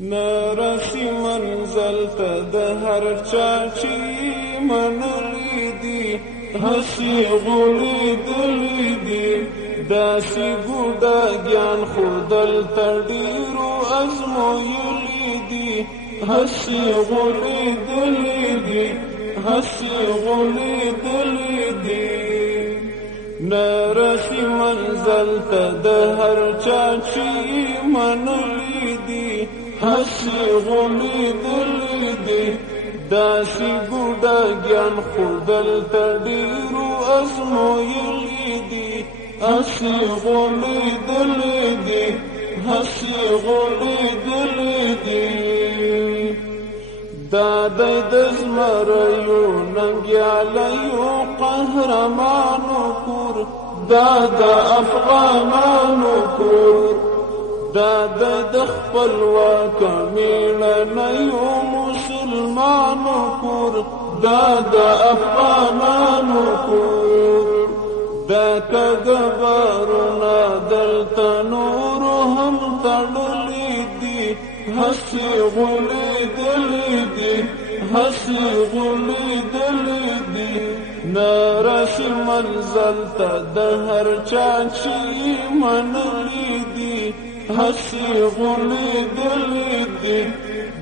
نرسی منزل ته د هر چا چې منلی دي هسې غولېدلی دي داسې ګوډاګیان خو دلته ډېرو ازمویلي دي هسې غولېدلی دي هسې غولېدلی دي نرسی منزل ته د هر چا چې منلی دي هسې غولېدلی دي داسې ګوډاګیان خو دلته ډېرو ازمویلي دي هسې غولېدلی دي هسې غولېدلی دي دا دی د زمریو ننګیالیو قهرمانو کور دا د افغانانو کور دا د خپلواک میړنیو مسلمانو کور دا د افغانانو کور دا کږبارونه دلته نورو هم تړلي دي هسې غولېدلی دي هسې غولېدلی دي نرسی منزل ته د هر چا چې منلی دي هسې غولېدلی دي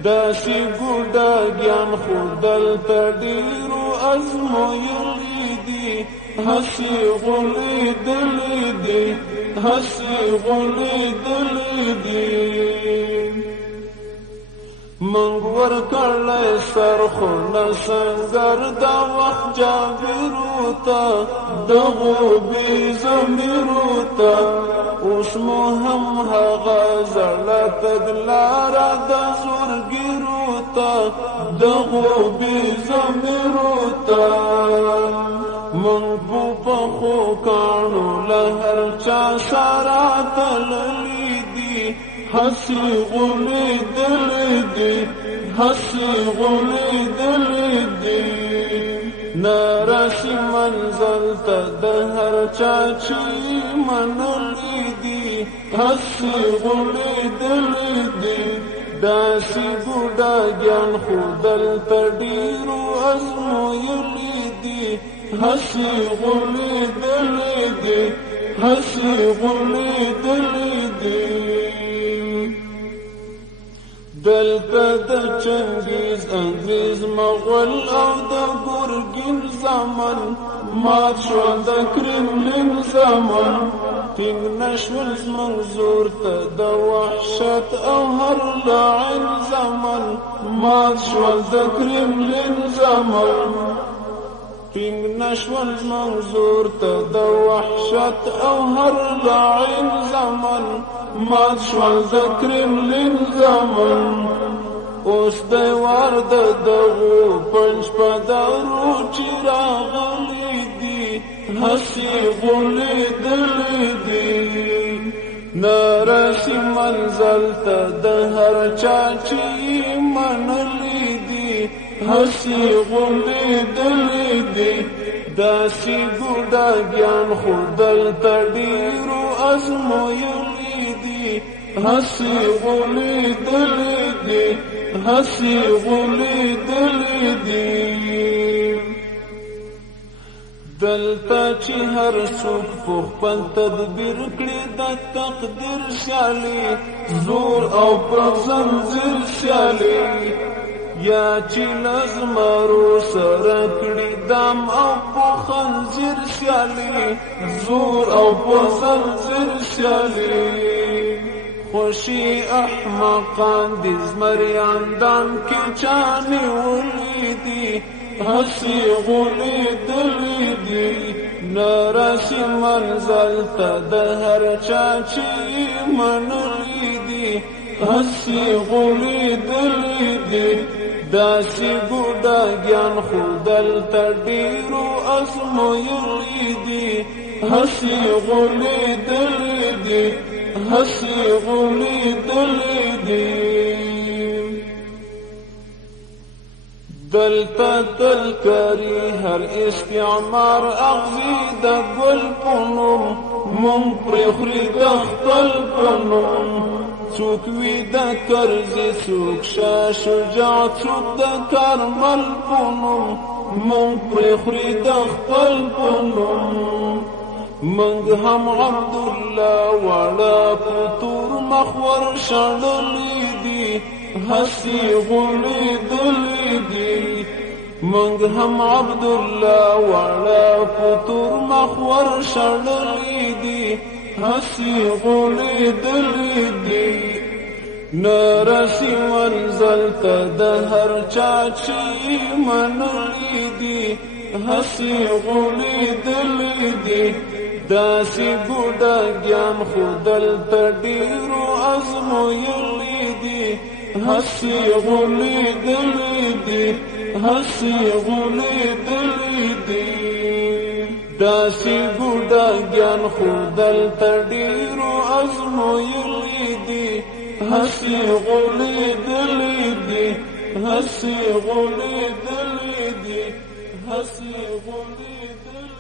داسې ګوډاګیان خو دلته ډېرو ازمویلي دي هسې غولېدلی دي هسې غولېدلی دي منګ ورکړی سر خو نه سنګر دا وخت جابرو ته دغو بې ضمیرو ته اوس مو هم هغه زړه تګلاره د زورګیرو ته دغو بې ضمیرو ته موږ په پخو کاڼو له هر چا سره تللي دي هسې غولېدلی دي هسې غولېدلی دي نرسی منزل ته د هر چا چې منلی دي هسې غولېدلی دي داسې ګوډاګیان خو دلته ډېرو ازمویلي دي هسې غولېدلی دي هسې غولېدلی دي دلته د چنګیز انګریز مغول او د ګورګین زمن مات شول د کرملین زمن ټینګ نشول زموږ زور ته د وحشت او هر لعن زمن مات شول د کرملین زمن ټینګ نشول زموږ زور ته د وحشت او هر لعن زمن مات شول د کرملین زمن اوس دی وار د دغو پنج پدرو چې راغلي دي هسې غولېدلی دي نرسی منزل ته د هر چا چې منلی دي هسې غولېدلی دي داسې ګوډاګیان خو دلته ډېرو ازمویلي دي هسې غولېدلی دي هسې غولېدلی دي دلته چې هر څوک په خپل تدبیر کړي د تقدیر سیالي زور او په زنځیر سیالي یا چې له زمرو سره کړي دام او په خنځیر سیالي زور او په زنځیر سیالي خوشي احمقان دي زمریان دام کې چا نیولي دي هسې غولېدلی دي نرسی منزل ته د هر چا چې منلی دي هسې غولېدلی دي داسې ګوډاګیان خو دلته ډېرو ازمویلي دي هسې غولېدلی دي هسې غولېدلی دي دلته تلکري هر استعمار اغزي د ګل په نوم مونږ پرېخوري د خپل په نوم څوک وي د کرزي څوک شاه شجاع څوک د کارمل په نوم موږ پرېخوري د خپل په نوم موږ هم عبدالله واړه په تور مخ ورشړلي دي هسې غولېدلي دي موږ هم عبدالله واړه په تور مخ ورشړلي دي هسې غولېدلي دي نه رسي منزل ته د هر چا چې منلي دي هسې غولېدلي دي داسې ګوډاګیان خو دلته ډېرو ازمویلي دي هسې غولېدلي دي هسې غولېدلي دي داسې ګوډاګیان خو دلته ډېرو ازمویلي دي هسې غولېدلي دي هسې غولېدلي دي هسې غولېدلي